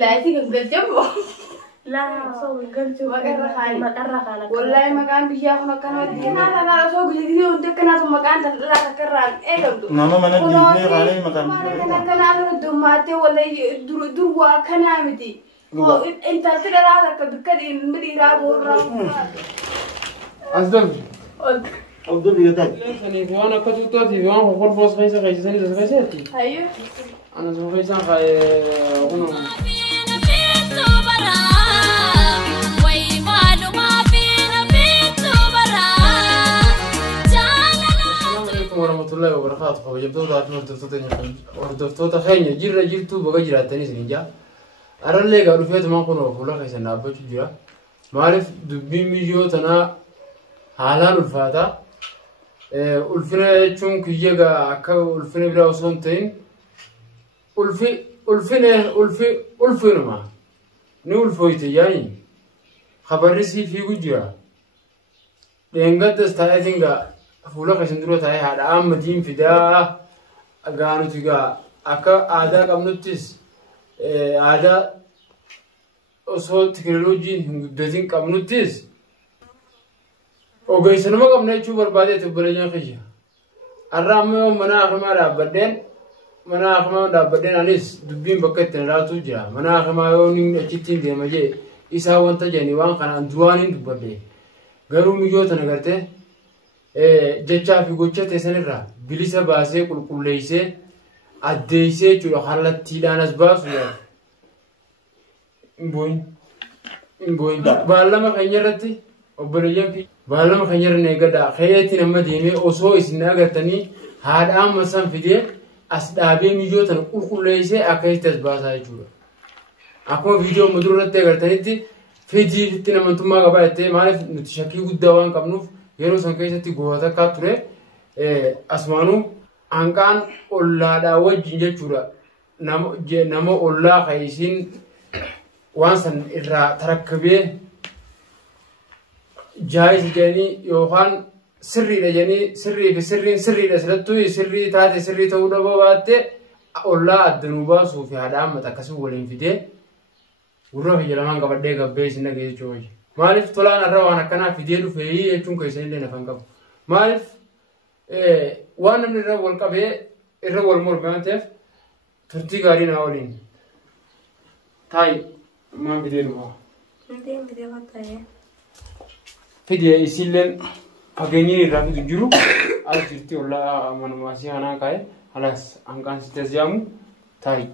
لا تيجي جنبه لا صوب قلتو ما قرقنا والله مكان بيجاهنا كانوا دينا لا صوب جديد وانت كنا ثم مكان لا تكرر ايه لو ماما ما نديني غالي مكان كنا ندوماتي ولا دروا كنا مدي انت ترى هذا كبكري مدي رابو أصدق أفضل يدك لسني في أنا كتوتاتي في أنا خور فوس خيسة خيسة سني خيساتي ايوه أنا زو خيسة خاي غنو ورحمة الله وبركاته. وجبتوا ذات وردفتوا خيني جرا جرتوا بقى جراتني سنجا. أرى اللي قالوا فيها تمام كنا وفولا خيسنا نابو تجرا. ما أعرف دبي ميجو تنا حالان الفاتا. ألفنا تشون كيجا أكا ألفنا بلا وصنتين. ألفنا ما. نقول فويتي يعني. خبرسي في وجرا. لأنك تستعيدينك. فولا كشن درو تاعي هذا عام مدين فدا أقانو تيجا أكا عادا كم نوتيس عادا أصول تكنولوجي هم بدين كم نوتيس وجاي سنما كم نيجوا بربادة تبلجان خيجا الرام منا أخما رابدين منا أخما رابدين أنيس دبين بكت نراتو جا منا أخما يونين أشيتين دي مجيء إسا وانتا جاني وان كان أندوانين دبادة غيرو ميجو تناغرته جتشا في قوتشة سنرة بليسا باسه كل ليسه أديسه جلو خالد تيلانس باسو يا بوين بالله خيرتي وبريان في بالله خير نيجدا خيرتي نما ديني أوسو إسنا قرتني هاد عام مثلا في ده أسدابي ميجو تن كل ليسه أكيد تسباسه يجوا أكو فيديو مدرورة تقرتني تي في دي تنا من ثم قبائل ما عارف نتشكي قدوان كمنوف yeroo san keessatti goota akka ture asmaanuu hanqaan ollaadhaa wajjin jechuudha nama ollaa kaayisiin waan san irraa tarakkabee jaayis jedhanii yookaan sirriidha jedhanii sirrii fi sirriidha silattuu sirrii taate sirrii ta'uu dhaboo baatte ollaa addanuu baasuu fi haadha hammata akkasii waliin fidee gurra fi jalamaan qabadhee gabbee isin dhagee jechuudha. مالف طلعنا الروان كنا في ديلو في هي يجون كيسين لنا فنقب مالف وانا من الرول كبه الرول مور بانتف ترتي قارين أولين تاي ما في ديلو ما في ديل يسيلن أغني رافي تجرو على ترتي ولا من ماسي أنا كاي خلاص أنكان ستزيامو تاي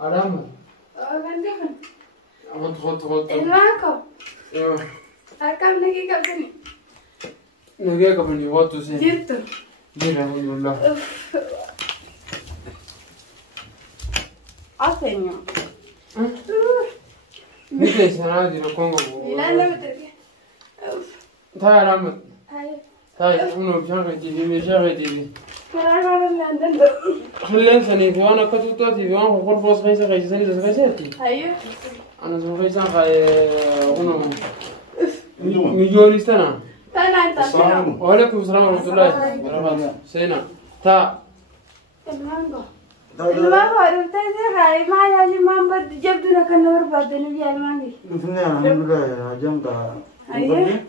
أرام. عندكم. خد. الماكو. إيه. أركب نجي كابتني. نجي كابتني واتو سين. جبته. جينا والله. أصلاً. نجي سنة دي نكون. لا بترجع. تاي أرام. هاي. تاي أنو بشغل تيجي بشغل تيجي. كلام خلينا سني في أنا كتوتاتي في أنا خور فوس خيسة خيسة سني خيساتي. أيوه. أنا زو خيسة خاي أنو ميجوريستنا. تانا. وعليكم السلام ورحمة الله وبركاته. سينا. تا. المانجو. المانجو أرمتها هاي ما يعني ما بدي جبتنا كنور بدنا بيا المانجي. نفني الحمد لله جام كا. أيوه.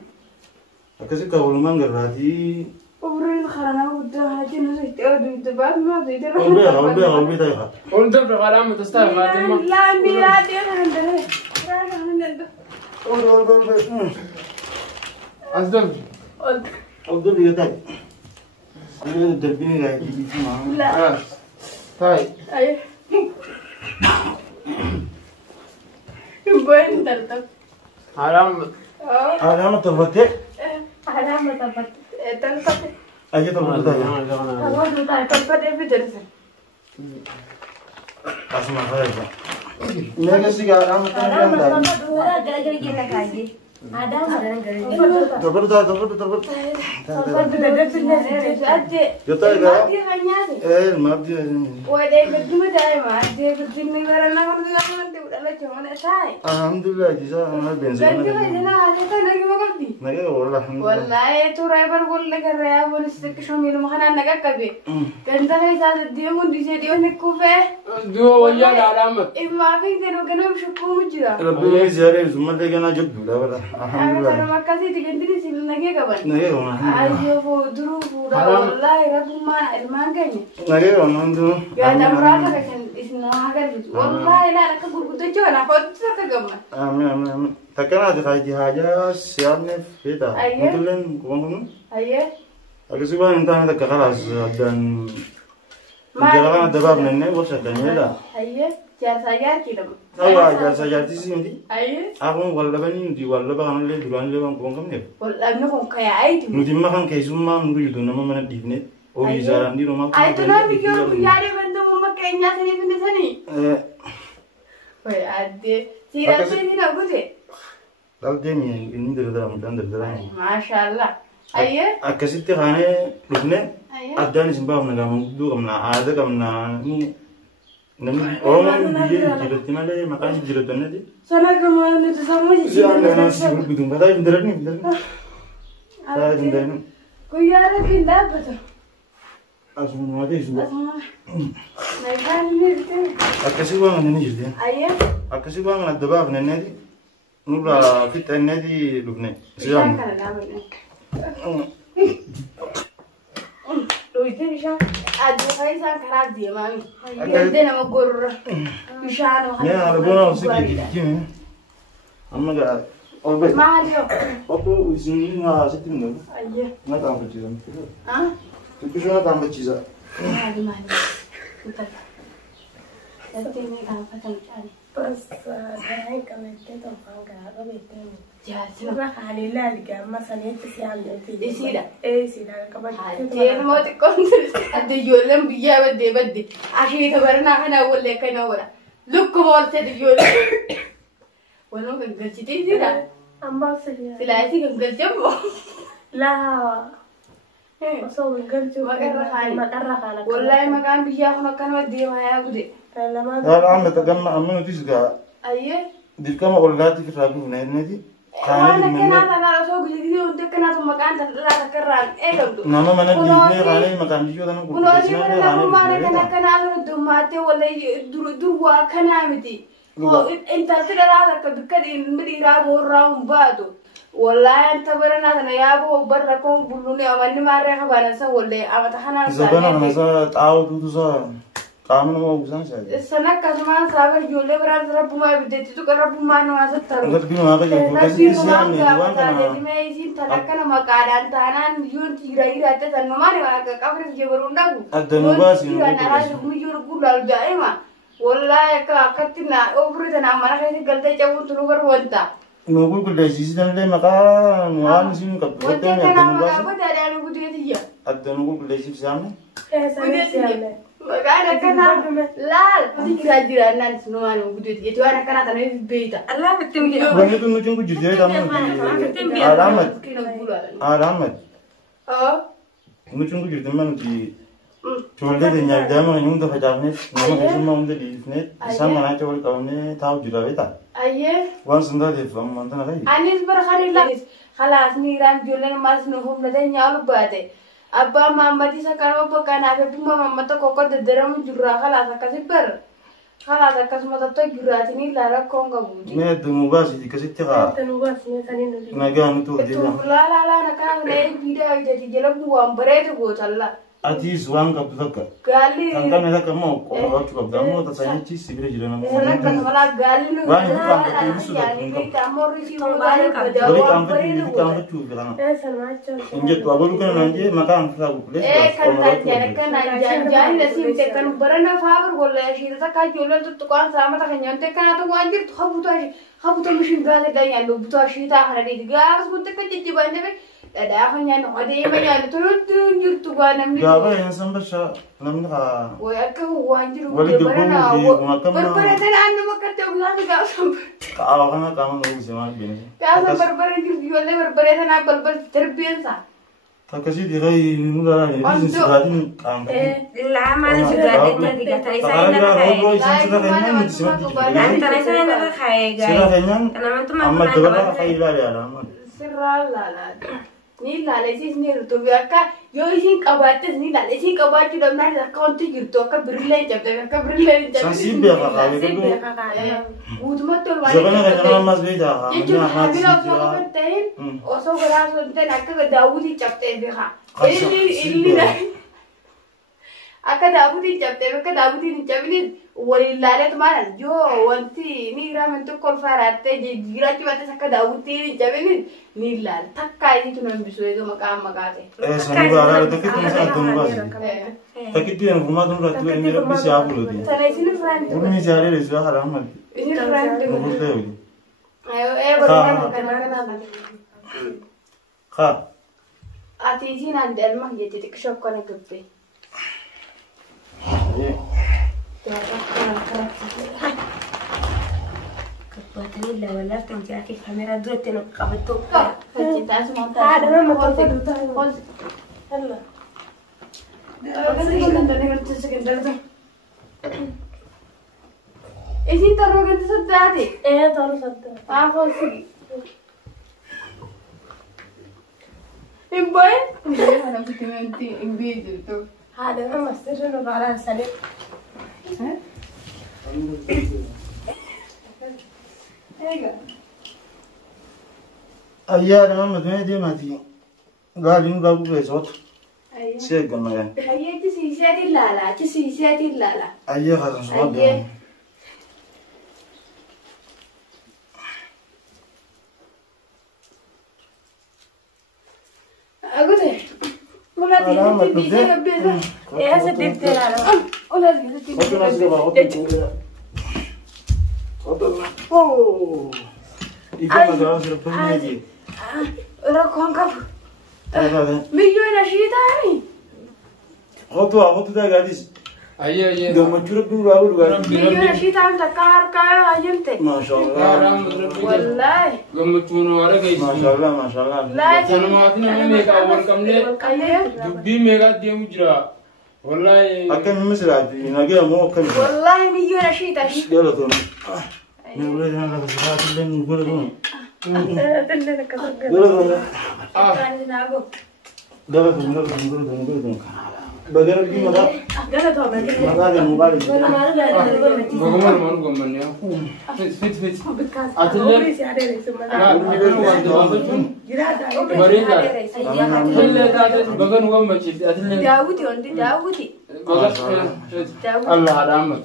أكسي كأول ما نقرأتي. وبرين خلانا وده هاتي نسيت أودي تبات ما بدي أولبي تايها. قلت بقى تستاهل ما تم. لا ميلادي عندنا. عندنا. أول. أصدق. أفضل يدك. أنا الدربين قاعد يجي معه. لا. طيب. أيه. وين ترتب؟ حرام. أنا تبغى. حرام ترتب. ترتب. أجي تبغى تايها. تبغى تايها ترتب في جلسة. أسمع خيرك. मैं किसी का आराम करने आता हूँ। गलगल की ना खाएगी। आधा मरना करेंगे। दबर जोता है क्या? मार दिया। वो देख कितने जाए मार दिया कितने बार ना कर दिया لا كمان أتاي الحمد لله جزاء ما بين كنت زمان خيزنا هذا تناقي ما قلتي نجا والله الحمد لله والله ترى يبر لك الرياب ونستك شو ميلو مخنا نقاكبي كنت خيزنا الديوم ودي ديوم نكوفه دو ويا علامة ما في كانوا كانوا شكو مجرا ربي زيارة زمان ده كنا جد ولا الحمد أنا ترى لله ما كاسي تكندري سيل نقي كمان نجا والله أيوة فودرو فورا والله رب ما المان كني نجا والله عنده يا نمرة كان اسمه هذا والله لا أنا كقول كده جو أنا فوت كمان آمين آمين آمين تكنا هذا خايج حاجة سيارنا في ده أيه. مثلاً كمان أيه أكسبان أنت هذا كخلاص دان ما جالنا دباب نني وش الدنيا لا أيه جالس أجار كده أوا جالس جالس سيندي أيه أكون ولا بني ندي ولا بقى أنا اللي دران اللي بقى كم كم نب والله نكون كيا أيتم ندي ما كان كيسون ما ندي يدونا ما من ديفني أو يزار عندي روما أيتم لا بيجوا بيجاري بندو مما كينيا سني بندو سني وي أدي سيرا سني نقوله لا دنيا إني دردا مدان دردا ما شاء الله أيه أكسيت خانة لبنة أيه أداني سبب من كمان دو كمنا هذا كمنا نمي أوه بيجي جلتنا له مكان جلتنا دي سنة كمان نتسامح زين أنا سيقول بدون بداية بدرني بدرني بداية بدرني كيارا كندا بتر أسمع ما ده يسوع أسمع نيجان نيجي أكسي بقى من نيجي أيه أكسي بقى من الدباب من النادي نبلا في النادي لبنان شان كان دامن لو يتنشا أدو خيسان كراس دي مامي يدينا مقرر مشان وخلي يا ربنا وسيك كذي أما قال أو بس ما عليو أبو وزني ما ستين أيه ما تعمل كذا ها تبي شو تعمل كذا ما علي ما علي مثل تتيني كان فتن شاني بس دحين كمان كده وخانقة بيتين جالسنا راح على لا مثلا يتسي عن يسيرا ايه سيدا كمان جيل موت كنت أدي يولم بيا بدي عشان تبرنا أنا ولا كنا ولا لك مولت يولم ولا كان قلتي تيجي أما سيدا سلاسي كان قلتي لا أصور قلت ما قرر خالي. ما قرر خالك والله ما كان بيجي هنا كان ودي ما يأخذ لما لا عم تجمع أمي تيجي أيه دي كم أولادي في رابو من النادي أنا كنا أنا سوق جديد وأنت كنا ثم كان لا تكرر إيه لو ناما من الدين غالي مكان بيجوا ده كنا أجي كنا ما كنا كنا أنا دوماتي ولا دروا كنا مدي أنت ترى هذا كبكري مدي رابو رام بادو والله أنت برنا أنا يابو بركم بلوني أماني ما رأيك بنا سوالي أما تحنا زبنا أنا سا تعاود دوسا كامل ما بوزان شيء السنة كمان سافر جولة برا رب ما بديت تو رب ما نواسة ترى أقول بينو هذا يبغى كذي سيان نجوان كنا ما يزين تلاقنا مكان تانا يون تيري رات تنو ما نواسة كفر جبروندا الدنوباس أنا هذا ميجور كل الجائمة والله كاتنا أوبرتنا ما نخلي قلتي جابون تنوبر وانتا نقول كل شيء ده مكان وان سين كبر وانتا كنا ما بدي أنا بدي الدنوب كل شيء سيان Magana kana lal dikira jira nan sunuman gudu itu anak kana tanah beda Allah betul dia Bukan itu macam ku jadi kamu alamat oh macam ku jadi mana di cuma dia nyari jaman yang untuk hajamnya nama semua untuk di net sama nak coba kau ni tahu juga beta aye wan senda di film mana lagi anis berkhari lagi khalas niran jualan mas nuhum nade nyalu bade Abba mama di sekarang apa kan apa pun mama tu koko dederam jurah khalas kasih ber khalas kasih mata tu jurah ini lara kong kabudi ni Denubas di kasih tiga Denubas ni kan ini naga itu dia itu la nak kan ni video jadi jalan buam beres tu calla ati suang kapudaka gali angka ni tak mau kau waktu kau damu tak sayang cis sibir jalan sana kasih malah gali nu Wani bukan kau sudah ini kamu risi balik bukan berjawab angka beres tu tu angka tu kerana sama macam injet tu abang kan nanti makan kita boleh kan jangan nasi tekan berana favor boleh sih tak kau jualan tu tukang sama tak hanya tekan atau wanjir tu kamu tu mesti gak ada gaya lu butuh sih tak ada di gas butuh tekan jadi bandar ada hanya ada yang banyak turun tunjuk tu gua nampi Gak apa yang sampai sah namanya kah wah aku wanjir Wali udah berana makan berberan anda makan tu gua ni gak sampai kalau kan kamu nggak bisa makan begini Kaya berberan jualan berberan apa terbisa تكسيدي غير نورا يعني سرادين كام لا ما أنا سرادين تدي كتاي ساينا كاي أنت لا ساينا كاي جاي أنا ما أنتم أما الدولار خير لا لا سرال لا ni laalesiis ni jirtu akka yoo isin qabaattes ni laalesii qabaachuu dhabnaan akkaawunti jirtu akka birillee cabde akka birillee hin cabde. Sansiin beekaa qaabee guutumatti ol waan Zabana kan nama mas beekaa jechuun haamila osoo kan ta'in osoo garaa osoo hin ta'in akka daawwitii cabdee beekaa. Inni akka daawwitii cabdee akka daawwitiin hin cabinin waliin laaleetu maalan yoo wanti ni raamen tokko ol faaraattee jiraachuu baattes akka daawwitiin hin cabinin ni laal takkaa isitu nan bisu eeguu maqaa ta'e. Sanu garaa takkitti masaa addunuu baasi. Takkitti yana fumaa tunu irratti inni rabbi si haa buluuti. Sana isin firaan jiru. Ulmi si haa dheeressu haa haraa mali. Isin firaan jiru. Nuuf ta'e hojii. Godina Haa. ati isin aan delma jette xiqqoo akkana gabbe. Buatanii lama laftan jaakii kameeraa duratti nu qabattu. Hojjetaa sumataa. Haadha nama tokko isin taroo ganti saddaati. Tolu sadda. Aafoosi. Hin bahin? Haadha fitimanti hin bihi jirtu. Haadha nama sirri nu baaraan sadee. Ayyaa nama madmee deemaati. Gaariin gaabuu keessoota. Si eegganna yaa. Ayyee chisiiseetiin laala. Chisiiseetiin laala. Ayyaa hasan sumaa deema. Agute. Mulati sitti biisee gabbeessa. Eessa deemtee laala? Mulati sitti Otu nas gaba otu. Otu. Oh. Ikan magara sirpun aja. rakkoon qabu. Taate. Milyoona ashii ta'anii. Otu taa gaadis. Ayyee. Gammachuu rabbiin waa godhu Milyoona ashii ta'an takka harkaa hayyamte. Maashaallah. Wallaahi. Gammachuun waa dhageessu. Maashaallah. Sanumaaf namni meeqaa wal qabnee Ayyee. dubbii meeqaa deemu jira. Wallaahi. Akkamiin misiraati nagaya moo akkamiin? Wallaahi milyoona ashii ta'anii. Galatoon. Meeqaa jira lafa sirraati illee nu godhatuun. Galatoon. Galatoon. Bagara biyyi mataa. Mataa deemu baali. Baguma namaan gammannee. Fit. Atillee. Bareedaa. Atillee taate baga nu gammachiifte atillee. Daawwiti wanti daawwiti. Allah haadha amma.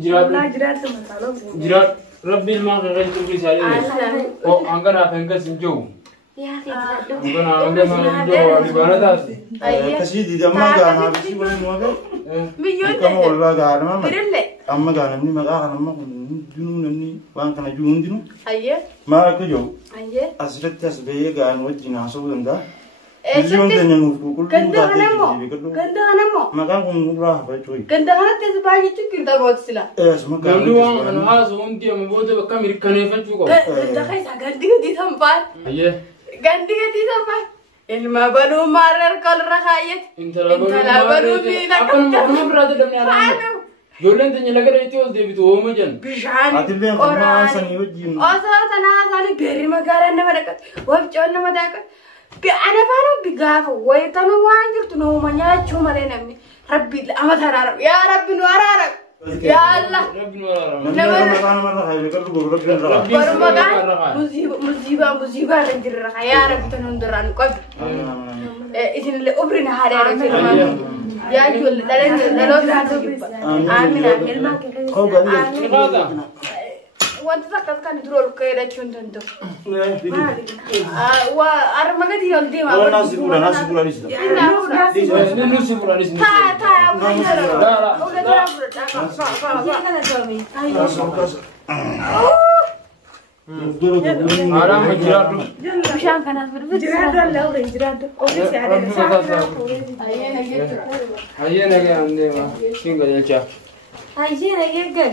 Jiraadhu. Rabbi ilmaan kan irratti turbii isaa dheeressu. Hanganaaf hangas hin jiru. Hanganaaf hin jiru alibaana taate. Kasii diigammaa gaanaa bisi waliin wabe. Milyoon Kama walbaa gaanama. Birillee. Amma gaanamni maqaa kanamma kun hundinuu namni waan kana jiru hundinuu. Ayyee. Maal akka jiru Ayyee. asirratti as bahee gaan wajjin haasa'uu danda'a. Eessatti? Milyoon nuuf qulqulluu Ganda taatee kanammoo. jijjiirri Ganda kanammoo. maqaan kun nurraa hafa jechuudha. Ganda kanatti as baay'eetu kirta gooti sila. Asuma Namni waan kana haasu hundi amma booda bakka mirkaneeffachuu qabu. Ganda keessa gandi gadi sanfaan. Ayyee. Gandi gadi sanfaan. Ilma banuu maarra kalra kaayyate. Intala baluu miila akkanuma biraa jedhamne alaama. Ijoolleen teenya laga dha'itti ol deebitu hooma jenna. Bishaan Atillee qoraan sanii wajjin. osoo tanaa isaanii beerri magaalaa nama dhaqate wabcoon nama daaqate ana faana gaafa wayitanu waan jirtu nama nyaachuu malee namni rabbi ama taraaramu yaa rabbi nu araaramu yaa Allah Rabbi nu araarama. Namni maqaan namarra haayee qallu gurguratu irraa. baru magaan musiibaa irra jirra yaa rabbi tan hundarraa nu qabdu isinillee ubrina haadha irra yaa ijoollee dhaloota haasoo jibba aamina ilmaan kee Kau gadi. Niqaata. wanta akkas kan dura ol ka'ee dhachuun danda'u. Arma gadi ol deema. Orang nasi gula di situ. Ini nusi furanis nusi. Taa bukan jalan. Dah. Udah jalan Haram menjiradu. Bishaan kanas Jiraatu. Ofiisi Ayyee nagee amnee ma. Singa jecha. Ayyee eeggal.